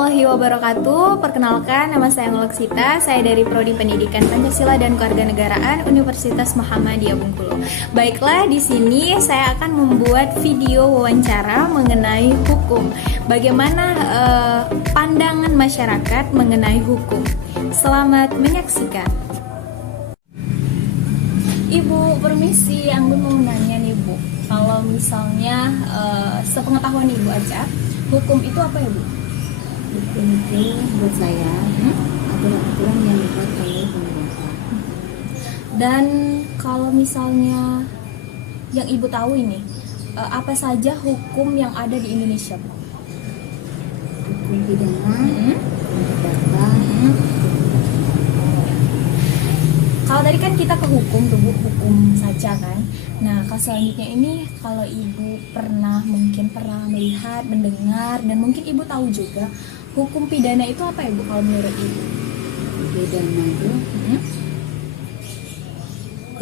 warahmatullahi wabarakatuh. Perkenalkan, nama saya Ngeleksita. Saya dari Prodi Pendidikan Pancasila dan Kewarganegaraan Universitas Muhammadiyah Bengkulu. Baiklah, di sini saya akan membuat video wawancara mengenai hukum. Bagaimana pandangan masyarakat mengenai hukum. Selamat menyaksikan. Ibu, permisi, Anggun mau nanya nih Bu. Kalau misalnya sepengetahuan Ibu aja, hukum itu apa ya Bu? Hukum itu buat saya aturan-aturan yang dibuat oleh pemerintah. Dan kalau misalnya yang Ibu tahu ini, apa saja hukum yang ada di Indonesia Bu? Hukum pidana, perdata. Kalau tadi kan kita ke hukum tuh Bu, hukum saja kan. Nah, kalau selanjutnya ini, kalau Ibu mungkin pernah melihat, mendengar, dan mungkin Ibu tahu juga, hukum pidana itu apa ya Bu kalau menurut Ibu? Pidana itu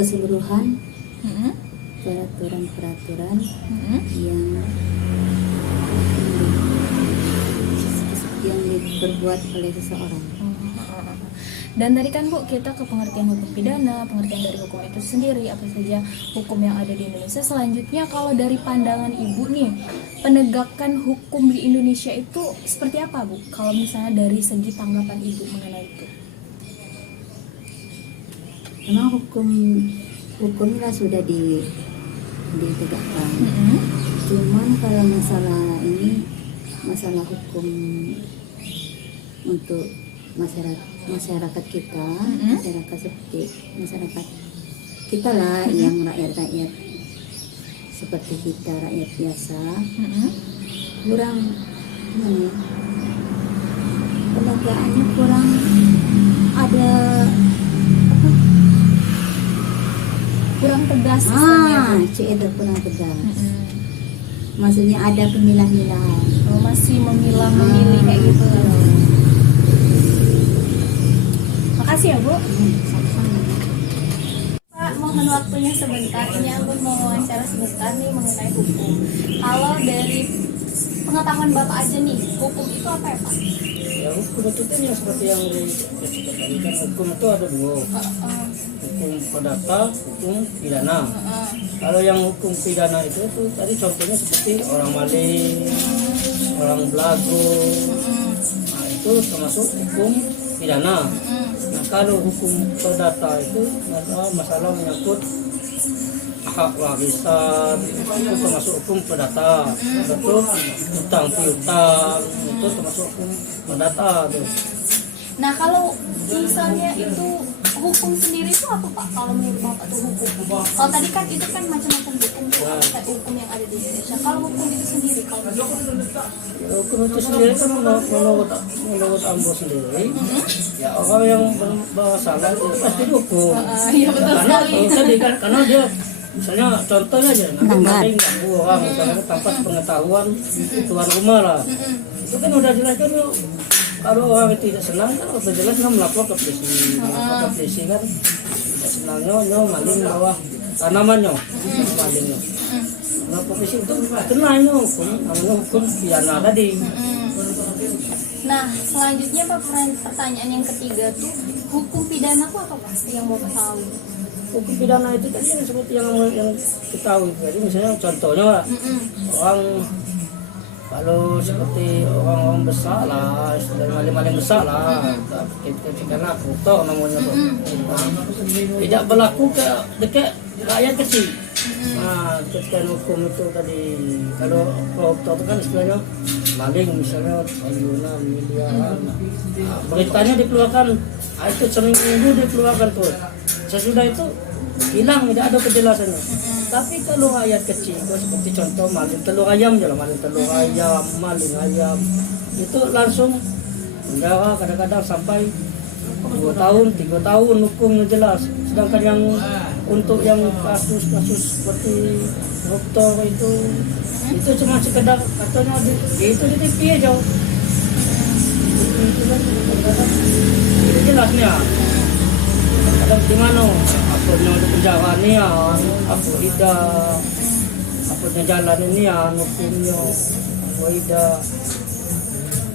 keseluruhan peraturan-peraturan yang diperbuat oleh seseorang. Dan tadi kan Bu, kita ke pengertian hukum pidana, pengertian dari hukum itu sendiri, apa saja hukum yang ada di Indonesia. Selanjutnya, kalau dari pandangan Ibu nih, penegakan hukum di Indonesia itu seperti apa Bu? Kalau misalnya dari segi tanggapan Ibu mengenai itu. Memang hukumnya sudah ditegakkan. Cuman kalau masalah hukum untuk masyarakat kita, masyarakat kita lah, yang rakyat seperti kita, rakyat biasa, kurang penegakannya kurang ada Kurang tegas misalnya. itu kurang tegas. Maksudnya ada pemilah-milahan. Masih memilih kayak gitu. Makasih ya Bu. Pak, mohon waktunya sebentar. Ini aku mau wawancara sebentar nih mengenai hukum. Kalau dari pengetahuan Bapak aja nih, hukum itu apa ya Pak? Ya, hukum itu kan yang seperti yang disebutkan tadi kan, hukum itu ada dua, hukum perdata, hukum pidana. Kalau yang hukum pidana itu tadi contohnya seperti orang maling, orang belagu, nah itu termasuk hukum pidana. Nah, kalau hukum perdata itu masalah menyangkut hak warisan, itu termasuk hukum perdata. Betul, hutang piutang itu termasuk hukum perdata tuh. Nah, kalau misalnya itu hukum sendiri itu apa Pak? Kalau menurut Bapak itu hukum. Kalau tadi kan itu kan macam-macam hukum tuh, kayak hukum yang ada di Indonesia. Kalau hukum itu sendiri, kalau Ya, hukum itu sendiri kan menurut Ambo sendiri, ya orang yang bersalah itu pasti dihukum. iya betul Karena sekali. tadi kan, karena dia misalnya contohnya aja, nanti maling ganggu orang misalnya tanpa pengetahuan tuan rumah lah, itu kan udah jelas kan. Kalau orang itu tidak senang kan udah jelas kan melapor ke polisi, kan tidak senangnya maling bawah tanamannya, malingnya. Nah, polisi itu kenanya hukum, namanya hukum pidana tadi. Nah, selanjutnya Pak, pertanyaan yang ketiga tuh, hukum pidana itu apa Pak yang Bapak tahu? Hukum pidana itu tadi yang seperti yang kita tahu. Jadi misalnya contohnya lah, orang kalau seperti orang bersalah, sudah maling besar lah, karena koruptor namanya tuh, tidak berlaku ke dekat rakyat kecil. Nah, ketika hukum itu tadi, kalau koruptor itu kan istilahnya maling, misalnya triliunan, miliaran, beritanya dikeluarkan, itu seminggu dikeluarkan tuh, sesudah itu hilang, tidak ada kejelasannya. Tapi kalau rakyat kecil, seperti contoh maling telur ayam, maling telur ayam, maling ayam, itu langsung penjara kadang-kadang sampai 2 tahun, 3 tahun hukumnya jelas. Sedangkan yang untuk yang kasus-kasus seperti koruptor itu cuma sekedar katanya itu jadi jauh. Itu kan kadang-kadang itu jelasnya. Kadang gimana? Akhirnya di penjara nih ya, aku tidak, akhirnya jalan ini ya, hukumnya, aku tidak.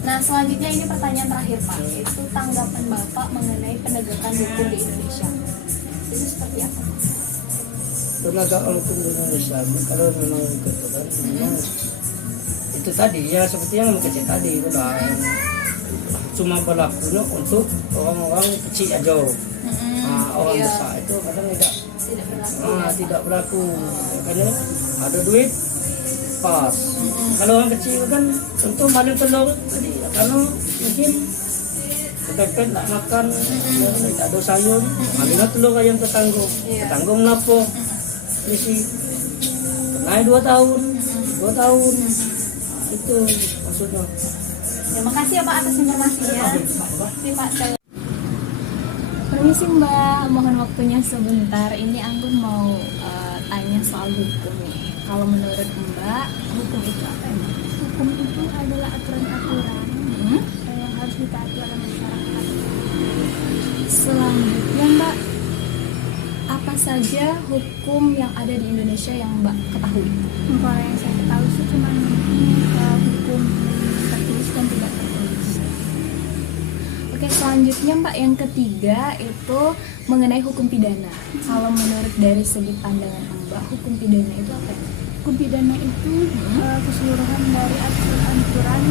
Nah, selanjutnya ini pertanyaan terakhir Pak, itu tanggapan Bapak mengenai penegakan hukum di Indonesia. Itu seperti apa? Penegakan hukum di Indonesia kalau memang gitu kan, memang itu tadi ya seperti yang kecil tadi itu lah, cuma berlakunya untuk orang-orang kecil aja. Orang besar itu kadang tidak berlaku karena ada duit pas. Kalau orang kecil kan tentu maling telur tadi karena mungkin kepepet tak makan, tak ada sayur, malingnya telur ayam ketanggung lapor, misi naik 2 tahun, itu maksudnya. Terima kasih ya Pak atas informasinya. Pak. Permisi Mbak, mohon waktunya sebentar. Ini Anggun mau tanya soal hukum nih. Kalau menurut Mbak, hukum itu apa ya? Hukum itu adalah aturan-aturan yang harus ditaati oleh masyarakat. Selanjutnya Mbak, apa saja hukum yang ada di Indonesia yang Mbak ketahui? Kalau yang saya ketahui sih cuma hukum tertulis dan tidak tertulis. Oke, selanjutnya Mbak, yang ketiga itu mengenai hukum pidana. Kalau menurut dari segi pandangan Mbak, hukum pidana itu apa ya? Hukum pidana itu keseluruhan dari aturan-aturan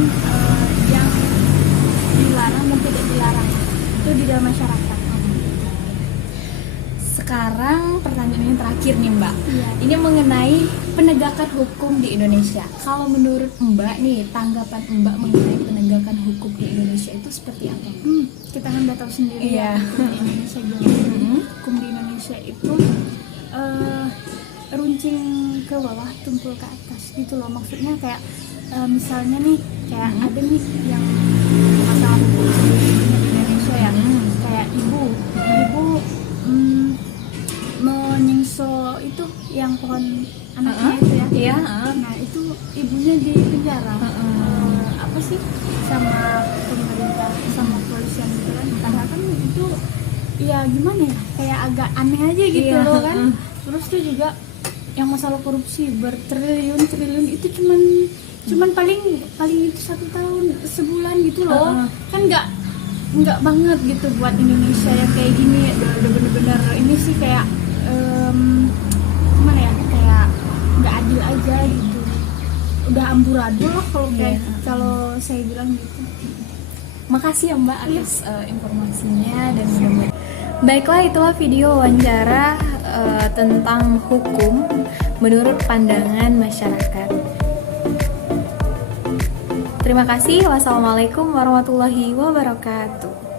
yang dilarang dan tidak dilarang itu di dalam masyarakat. Sekarang pertanyaan yang terakhir nih Mbak. Iya. Ini mengenai penegakan hukum di Indonesia. Kalau menurut Mbak nih, tanggapan Mbak mengenai penegakan hukum di Indonesia itu seperti apa? Kita kan udah tahu sendiri Iya. ya hukum di Indonesia gimana. Hukum di Indonesia itu runcing ke bawah, tumpul ke atas gitu loh. Maksudnya kayak misalnya nih kayak ada nih yang masalah hukum di Indonesia ya, kayak ibu menyengso itu yang pohon anaknya itu ya. Iya. Nah itu ibunya di penjara. Apa sih sama pemerintah sama kepolisian gitu kan? Padahal kan itu ya gimana ya, kayak agak aneh aja gitu Iya. loh kan. Terus tuh juga yang masalah korupsi bertriliun itu cuman paling itu 1 tahun sebulan gitu loh. Kan nggak banget gitu buat Indonesia yang kayak gini. Udah bener-bener ini sih kayak gimana ya, kayak nggak adil aja gitu. Udah amburadul lah kalau saya bilang gitu. Makasih ya Mbak atas informasinya dan baiklah, itulah video wawancara tentang hukum menurut pandangan masyarakat. Terima kasih. Wassalamualaikum warahmatullahi wabarakatuh.